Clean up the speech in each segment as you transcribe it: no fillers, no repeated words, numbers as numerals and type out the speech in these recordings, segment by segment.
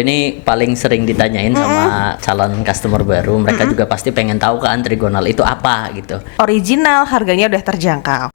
Ini paling sering ditanyain sama calon customer baru. Mereka juga pasti pengen tahu kan trigonal itu apa gitu. Original, harganya udah terjangkau.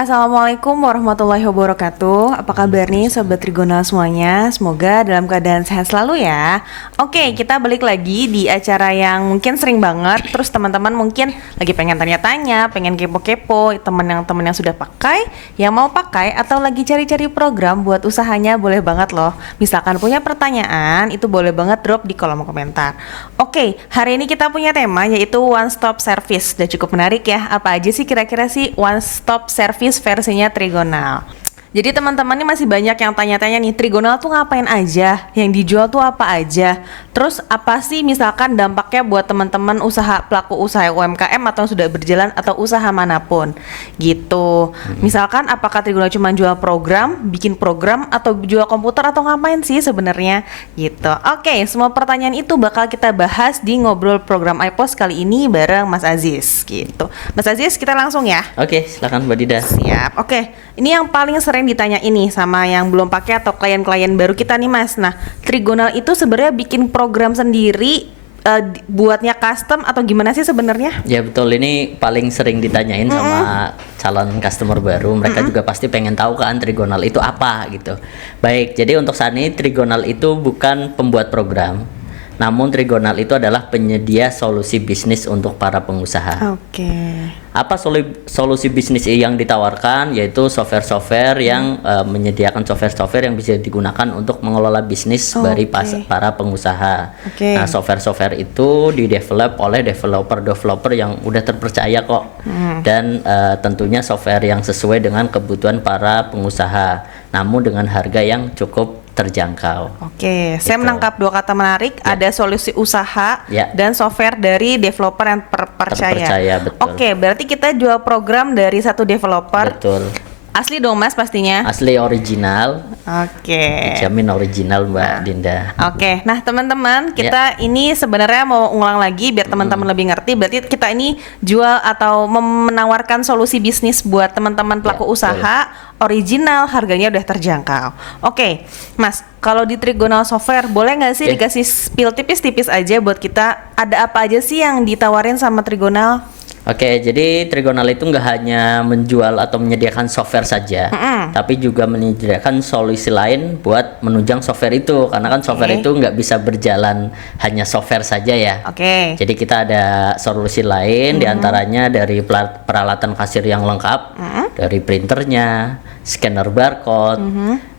Assalamualaikum warahmatullahi wabarakatuh. Apa kabar nih Sobat Trigonal semuanya? Semoga dalam keadaan sehat selalu ya. Oke, kita balik lagi di acara yang mungkin sering banget. Terus teman-teman mungkin lagi pengen tanya-tanya, pengen kepo-kepo, teman yang sudah pakai, yang mau pakai, atau lagi cari-cari program buat usahanya, boleh banget loh. Misalkan punya pertanyaan, itu boleh banget drop di kolom komentar. Oke, hari ini kita punya tema yaitu One Stop Service. Udah cukup menarik ya. Apa aja sih kira-kira sih One Stop Service versinya trigonal? Jadi teman-teman ini masih banyak yang tanya-tanya nih, trigonal tuh ngapain aja? Yang dijual tuh apa aja? Terus apa sih misalkan dampaknya buat teman-teman pelaku usaha UMKM atau yang sudah berjalan atau usaha manapun gitu. Misalkan apakah trigonal cuma jual program, bikin program, atau jual komputer, atau ngapain sih sebenarnya gitu. Oke, semua pertanyaan itu bakal kita bahas di ngobrol program iPos kali ini bareng Mas Aziz gitu. Mas Aziz, kita langsung ya. Oke, silakan Mbak Dida. Siap. Oke, ini yang paling sering ditanya ini sama yang belum pakai atau klien-klien baru kita nih Mas. Nah, trigonal itu sebenarnya bikin program sendiri, buatnya custom atau gimana sih sebenarnya? Ya betul, ini paling sering ditanyain sama calon customer baru. Mereka juga pasti pengen tahu kan trigonal itu apa gitu. Baik, jadi untuk saat ini trigonal itu bukan pembuat program, namun trigonal itu adalah penyedia solusi bisnis untuk para pengusaha. Oke. Apa solusi bisnis yang ditawarkan? Yaitu software-software yang menyediakan software-software yang bisa digunakan untuk mengelola bisnis dari para pengusaha. Nah, software-software itu didevelop oleh developer yang udah terpercaya kok. Dan tentunya software yang sesuai dengan kebutuhan para pengusaha, namun dengan harga yang cukup terjangkau. Oke, saya menangkap dua kata menarik, ada solusi usaha dan software dari developer yang terpercaya. Betul. Oke, berarti kita jual program dari satu developer. Betul. Asli dong Mas pastinya? Asli original. Oke. Dijamin original Mbak Dinda. Oke, nah teman-teman kita ini sebenarnya mau ulang lagi biar teman-teman lebih ngerti. Berarti kita ini jual atau menawarkan solusi bisnis buat teman-teman pelaku usaha original, harganya udah terjangkau. Oke, Mas, kalau di Trigonal Software boleh nggak sih dikasih spill tipis-tipis aja buat kita? Ada apa aja sih yang ditawarin sama Trigonal? Oke, jadi Trigonal itu nggak hanya menjual atau menyediakan software saja, tapi juga menyediakan solusi lain buat menunjang software itu, karena kan software itu nggak bisa berjalan hanya software saja ya. Jadi kita ada solusi lain, diantaranya dari peralatan kasir yang lengkap, dari printernya, scanner barcode,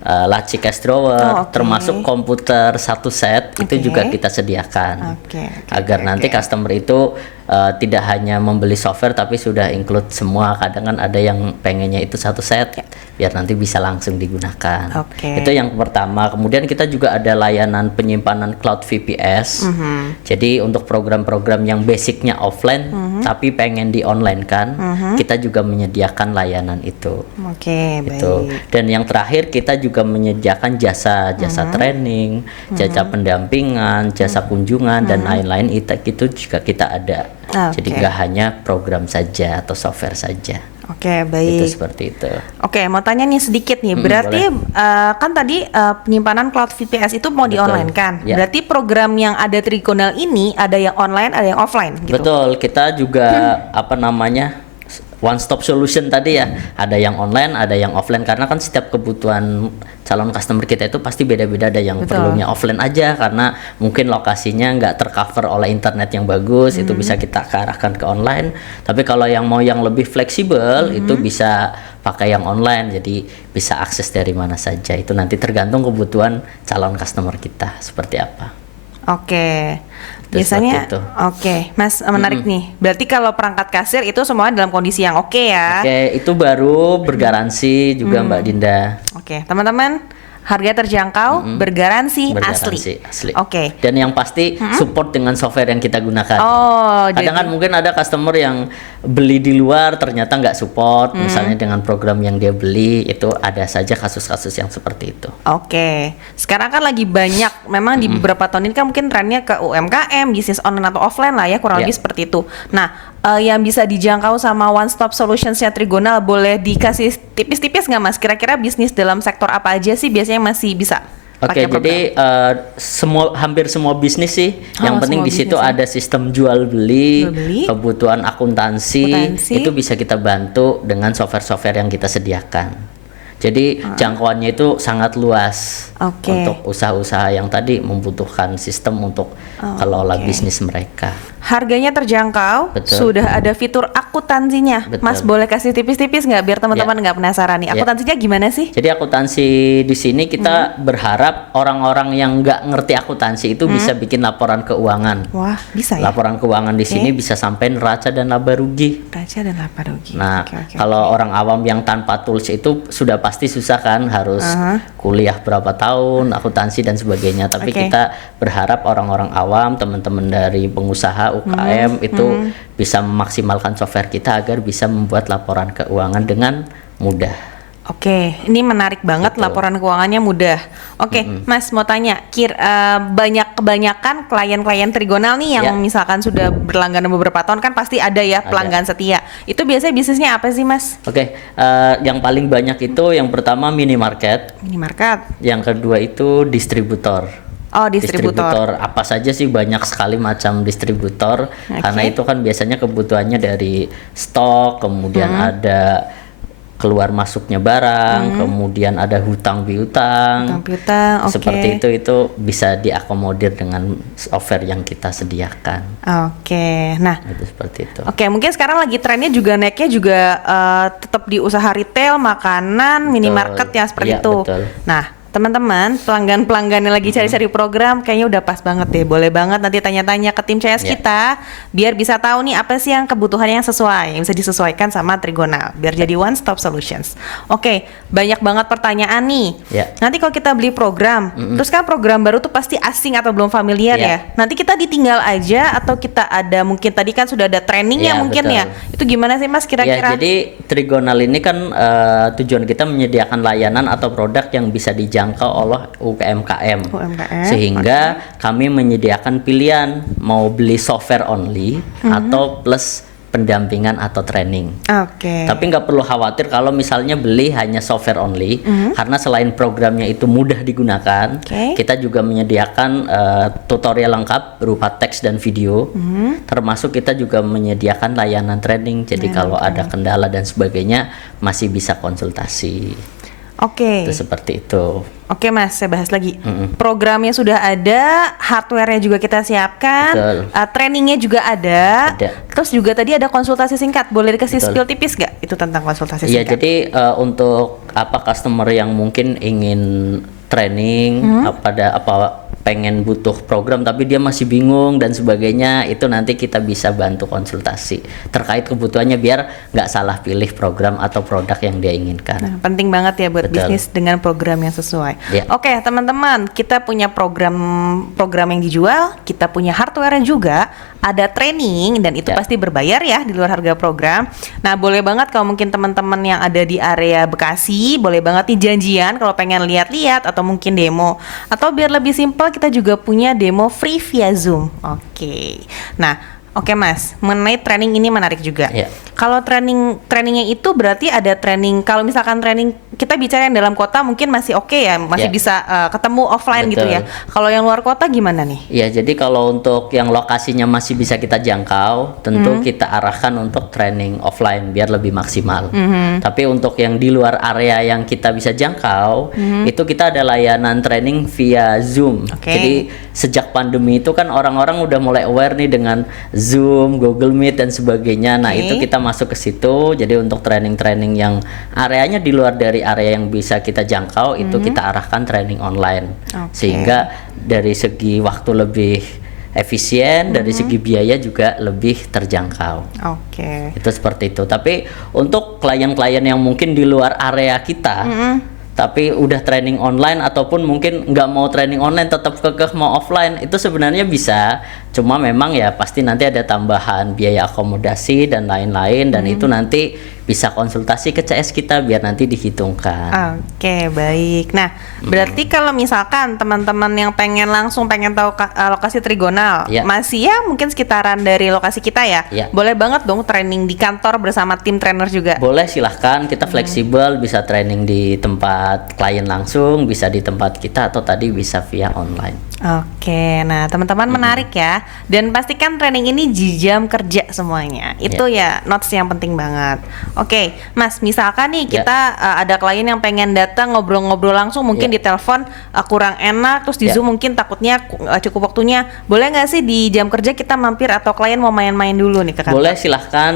laci cash drawer, termasuk komputer satu set itu juga kita sediakan, agar nanti customer itu tidak hanya membeli software tapi sudah include semua. Kadang kan ada yang pengennya itu satu set biar nanti bisa langsung digunakan. Itu yang pertama. Kemudian kita juga ada layanan penyimpanan cloud VPS. Jadi untuk program-program yang basicnya offline tapi pengen di online kan, kita juga menyediakan layanan itu. Gitu. Dan yang terakhir kita juga menyediakan jasa training, jasa pendampingan, jasa kunjungan dan lain-lain. Itu juga kita ada. Jadi nggak hanya program saja atau software saja. Baik. Itu seperti itu. Mau tanya nih sedikit nih. Berarti kan tadi penyimpanan cloud VPS itu mau di-online kan? Berarti program yang ada Trigonal ini ada yang online, ada yang offline gitu. Betul. Kita juga one stop solution tadi ya, ada yang online, ada yang offline, karena kan setiap kebutuhan calon customer kita itu pasti beda-beda. Ada yang perlunya offline aja karena mungkin lokasinya nggak tercover oleh internet yang bagus, itu bisa kita arahkan ke online. Tapi kalau yang mau yang lebih fleksibel itu bisa pakai yang online, jadi bisa akses dari mana saja. Itu nanti tergantung kebutuhan calon customer kita seperti apa. Biasanya Mas, menarik nih. Berarti kalau perangkat kasir itu semuanya dalam kondisi yang ya. Itu baru bergaransi juga Mbak Dinda. Teman-teman, harga terjangkau, bergaransi asli. Dan yang pasti support dengan software yang kita gunakan. Kadang kan mungkin ada customer yang beli di luar ternyata nggak support, misalnya dengan program yang dia beli. Itu ada saja kasus-kasus yang seperti itu. Sekarang kan lagi banyak, memang di beberapa tahun ini kan mungkin trennya ke UMKM, bisnis online atau offline lah ya, kurang lebih seperti itu. Nah, yang bisa dijangkau sama One Stop Solutions-nya Trigonal, boleh dikasih tipis-tipis nggak Mas? Kira-kira bisnis dalam sektor apa aja sih biasanya masih bisa Oke, pakai program? jadi hampir semua bisnis sih. Yang penting semua di situ bisnis ya. ada sistem jual beli, Jual beli. kebutuhan akuntansi, itu bisa kita bantu dengan software-software yang kita sediakan. Jadi jangkauannya itu sangat luas untuk usaha-usaha yang tadi membutuhkan sistem untuk kelola bisnis mereka. Harganya terjangkau, Betul. sudah ada fitur akuntansinya. Betul. Mas boleh kasih tipis-tipis nggak biar teman-teman nggak penasaran nih? Akuntansinya gimana sih? Jadi akuntansi di sini kita berharap orang-orang yang nggak ngerti akuntansi itu bisa bikin laporan keuangan. Wah, bisa ya? Laporan keuangan di sini bisa sampai neraca dan laba rugi. Raja dan laba rugi. Nah, Oke. kalau orang awam yang tanpa tools itu sudah pasti susah kan, harus kuliah berapa tahun, akuntansi dan sebagainya. Tapi kita berharap orang-orang awam, teman-teman dari pengusaha UKM itu bisa memaksimalkan software kita agar bisa membuat laporan keuangan dengan mudah. Oke, ini menarik banget. Betul. Laporan keuangannya mudah. Oke, Mas mau tanya, kebanyakan klien-klien Trigonal nih yang misalkan sudah berlangganan beberapa tahun kan pasti ada ya pelanggan setia. Itu biasanya bisnisnya apa sih Mas? Oke, yang paling banyak itu yang pertama minimarket, Minimarket. yang kedua itu distributor. Oh, distributor. Apa saja sih, banyak sekali macam distributor. Karena itu kan biasanya kebutuhannya dari stok, kemudian ada keluar masuknya barang, kemudian ada hutang piutang. Seperti itu bisa diakomodir dengan software yang kita sediakan. Oke. Nah, Itu seperti itu. Oke, mungkin sekarang lagi trennya juga naiknya juga tetap di usaha retail, makanan, minimarket yang seperti Iya, itu. betul. Nah, teman-teman, pelanggan-pelanggan yang lagi cari-cari program kayaknya udah pas banget deh. Boleh banget nanti tanya-tanya ke tim CS kita biar bisa tahu nih apa sih yang kebutuhan yang sesuai, yang bisa disesuaikan sama Trigonal biar jadi one stop solutions. Oke, banyak banget pertanyaan nih. Nanti kalau kita beli program, terus kan program baru tuh pasti asing atau belum familiar ya. Nanti kita ditinggal aja atau kita ada mungkin tadi kan sudah ada trainingnya mungkin ya. Itu gimana sih Mas kira-kira? Ya, jadi Trigonal ini kan tujuan kita menyediakan layanan atau produk yang bisa dijangkau oleh UMKM. Sehingga kami menyediakan pilihan mau beli software only atau plus pendampingan atau training. Tapi nggak perlu khawatir kalau misalnya beli hanya software only, karena selain programnya itu mudah digunakan, kita juga menyediakan tutorial lengkap berupa teks dan video. Termasuk kita juga menyediakan layanan training. Jadi kalau ada kendala dan sebagainya masih bisa konsultasi. Itu seperti itu. Oke Mas, saya bahas lagi. Programnya sudah ada, hardware-nya juga kita siapkan, trainingnya juga ada. Terus juga tadi ada konsultasi singkat. Boleh dikasih spill tipis nggak itu tentang konsultasi singkat? Iya, jadi untuk customer yang mungkin ingin training, pengen butuh program tapi dia masih bingung dan sebagainya, itu nanti kita bisa bantu konsultasi terkait kebutuhannya biar nggak salah pilih program atau produk yang dia inginkan. Nah, penting banget ya buat bisnis dengan program yang sesuai. Oke, teman-teman, kita punya program yang dijual, kita punya hardware juga, ada training dan itu pasti berbayar ya di luar harga program. Nah, boleh banget kalau mungkin teman-teman yang ada di area Bekasi, boleh banget nih janjian kalau pengen lihat-lihat atau mungkin demo. Atau biar lebih simpel kita juga punya demo free via Zoom. Oke Mas, mengenai training ini menarik juga. Kalau trainingnya itu berarti ada training. Kalau misalkan training kita bicara yang dalam kota mungkin masih oke ya, masih bisa ketemu offline gitu ya. Kalau yang luar kota gimana nih? Ya, jadi kalau untuk yang lokasinya masih bisa kita jangkau, tentu kita arahkan untuk training offline biar lebih maksimal. Tapi untuk yang di luar area yang kita bisa jangkau, itu kita ada layanan training via Zoom. Jadi sejak pandemi itu kan orang-orang udah mulai aware nih dengan Zoom, Google Meet dan sebagainya. Nah, itu kita masuk ke situ. Jadi untuk training-training yang areanya di luar dari area yang bisa kita jangkau, itu kita arahkan training online. Sehingga dari segi waktu lebih efisien, dari segi biaya juga lebih terjangkau. Itu seperti itu. Tapi untuk klien-klien yang mungkin di luar area kita, tapi udah training online ataupun mungkin nggak mau training online tetap kekeh mau offline, itu sebenarnya bisa, cuma memang ya pasti nanti ada tambahan biaya akomodasi dan lain-lain, dan itu nanti bisa konsultasi ke CS kita biar nanti dihitungkan. Oke, baik. Nah, berarti kalau misalkan teman-teman yang pengen tahu lokasi trigonal, masih ya mungkin sekitaran dari lokasi kita ya, boleh banget dong training di kantor bersama tim trainer juga. Boleh, silahkan, kita fleksibel, bisa training di tempat klien langsung, bisa di tempat kita, atau tadi bisa via online. Oke, nah teman-teman menarik ya. Dan pastikan training ini di jam kerja semuanya. Itu ya notes yang penting banget. Oke, Mas, misalkan nih kita ada klien yang pengen datang ngobrol-ngobrol langsung, mungkin di telepon kurang enak, terus di Zoom mungkin takutnya cukup waktunya. Boleh nggak sih di jam kerja kita mampir atau klien mau main-main dulu nih ke kantor? Boleh, silahkan,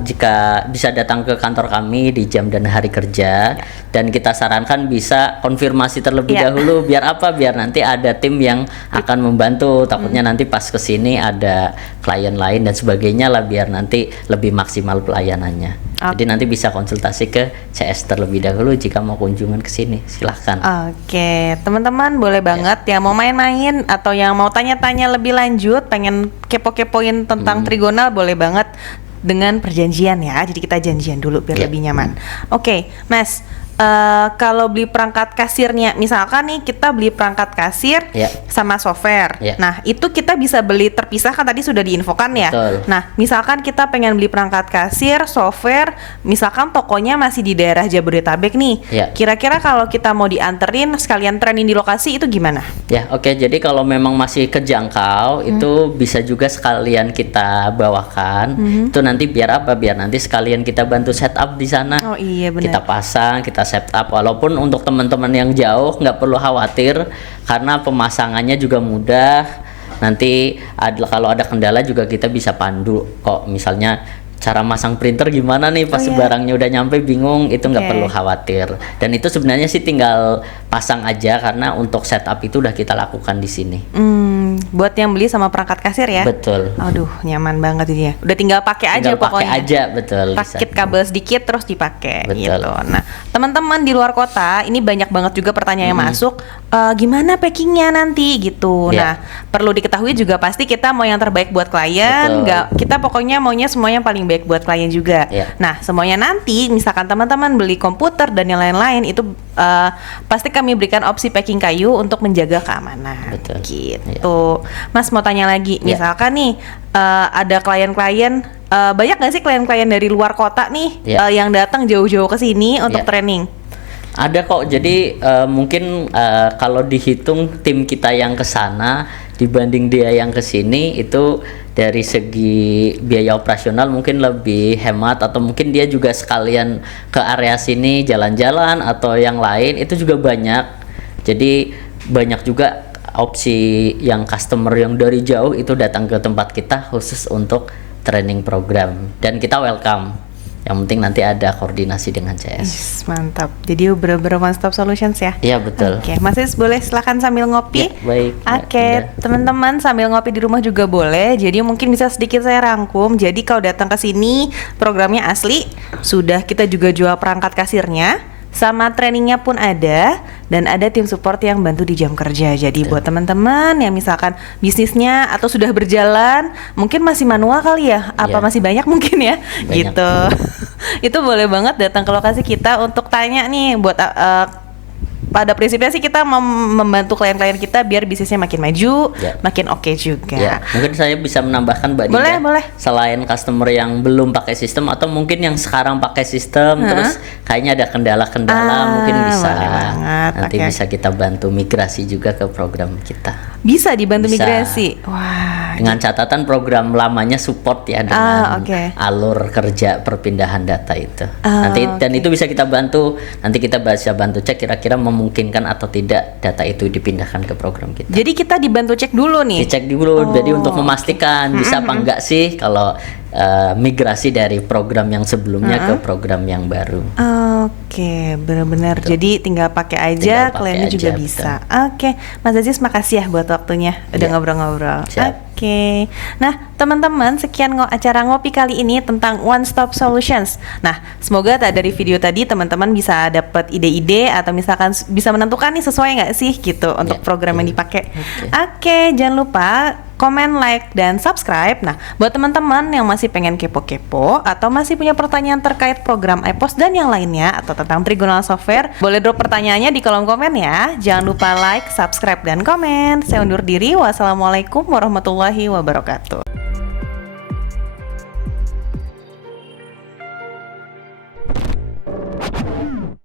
jika bisa datang ke kantor kami di jam dan hari kerja. Dan kita sarankan bisa konfirmasi terlebih dahulu, biar apa? Biar nanti ada tim yang akan membantu. Takutnya nanti pas kesini ada klien lain dan sebagainya lah, biar nanti lebih maksimal pelayanannya. Jadi nanti bisa konsultasi ke CS terlebih dahulu jika mau kunjungan ke sini, silahkan. Oke, teman-teman boleh banget yang mau main-main atau yang mau tanya-tanya lebih lanjut, pengen kepo-kepoin tentang trigonal, boleh banget dengan perjanjian ya. Jadi kita janjian dulu biar lebih nyaman. Oke, Mas. Kalau beli perangkat kasirnya, misalkan nih kita beli perangkat kasir sama software. Nah, itu kita bisa beli terpisah kan tadi sudah diinfokan ya. Betul. Nah, misalkan kita pengen beli perangkat kasir, software, misalkan tokonya masih di daerah Jabodetabek nih. Kira-kira kalau kita mau dianterin sekalian training di lokasi itu gimana? Ya, oke. Jadi kalau memang masih kejangkau, itu bisa juga sekalian kita bawakan. Itu nanti biar apa? Biar nanti sekalian kita bantu setup di sana. Oh iya, benar. Kita pasang, kita setup. Walaupun untuk teman-teman yang jauh nggak perlu khawatir karena pemasangannya juga mudah. Nanti kalau ada kendala juga kita bisa pandu kok. Misalnya cara masang printer gimana nih pas barangnya udah nyampe bingung, itu nggak perlu khawatir. Dan itu sebenarnya sih tinggal pasang aja karena untuk setup itu udah kita lakukan di sini. Buat yang beli sama perangkat kasir ya. Betul. Aduh, nyaman banget ini ya. Udah tinggal pakai aja pokoknya. Pakai aja, betul. Rakit kabel sedikit terus dipakai gitu. Nah, teman-teman di luar kota ini banyak banget juga pertanyaan yang masuk. Gimana packingnya nanti gitu. Nah, perlu diketahui juga pasti kita mau yang terbaik buat klien. Kita pokoknya maunya semuanya paling baik buat klien juga. Nah, semuanya nanti misalkan teman-teman beli komputer dan yang lain-lain itu pasti kami berikan opsi packing kayu untuk menjaga keamanan. Betul. Gitu. Mas mau tanya lagi, misalkan nih ada klien-klien, banyak nggak sih klien-klien dari luar kota nih yang datang jauh-jauh ke sini untuk training? Ada kok. Jadi mungkin kalau dihitung tim kita yang ke sana dibanding dia yang ke sini, itu dari segi biaya operasional mungkin lebih hemat, atau mungkin dia juga sekalian ke area sini jalan-jalan atau yang lain, itu juga banyak. Jadi banyak juga opsi yang customer yang dari jauh itu datang ke tempat kita khusus untuk training program, dan kita welcome. Yang penting nanti ada koordinasi dengan CS. Mantap. Jadi bener-bener one stop solutions ya. Iya, betul. Oke, Mas Is boleh silakan sambil ngopi. Baik. Oke, teman-teman sambil ngopi di rumah juga boleh. Jadi mungkin bisa sedikit saya rangkum. Jadi kalau datang ke sini programnya asli, sudah kita juga jual perangkat kasirnya. Sama trainingnya pun ada, dan ada tim support yang bantu di jam kerja. Jadi buat teman-teman yang misalkan bisnisnya atau sudah berjalan, mungkin masih manual kali ya, apa masih banyak mungkin ya, gitu. Itu boleh banget datang ke lokasi kita untuk tanya nih buat pada prinsipnya sih kita membantu klien-klien kita biar bisnisnya makin maju, makin oke juga. Mungkin saya bisa menambahkan, Mbak Dinda. Boleh. Selain customer yang belum pakai sistem atau mungkin yang sekarang pakai sistem terus kayaknya ada kendala-kendala, mungkin bisa nanti bisa kita bantu migrasi juga ke program kita. Bisa dibantu migrasi. Wah. Dengan catatan program lamanya support ya dengan alur kerja perpindahan data itu. Nanti dan itu bisa kita bantu. Nanti kita bisa bantu cek kira-kira memungkinkan atau tidak data itu dipindahkan ke program kita. Jadi kita dibantu cek dulu nih. Dicek dulu, jadi untuk memastikan bisa apa enggak sih kalau migrasi dari program yang sebelumnya ke program yang baru. Oke, benar-benar. Jadi tinggal pakai aja, kliennya juga bisa. Oke, Mas Aziz makasih ya buat waktunya udah ngobrol-ngobrol. Oke. Nah, teman-teman, sekian acara ngopi kali ini tentang One Stop Solutions. Nah, semoga dari video tadi teman-teman bisa dapat ide-ide atau misalkan bisa menentukan nih sesuai nggak sih gitu untuk program yang dipakai. Oke, jangan lupa komen, like, dan subscribe. Nah, buat teman-teman yang masih pengen kepo-kepo atau masih punya pertanyaan terkait program iPos dan yang lainnya atau tentang Tribunal Software, boleh drop pertanyaannya di kolom komen ya. Jangan lupa like, subscribe, dan komen. Saya undur diri. Wassalamualaikum warahmatullahi wabarakatuh.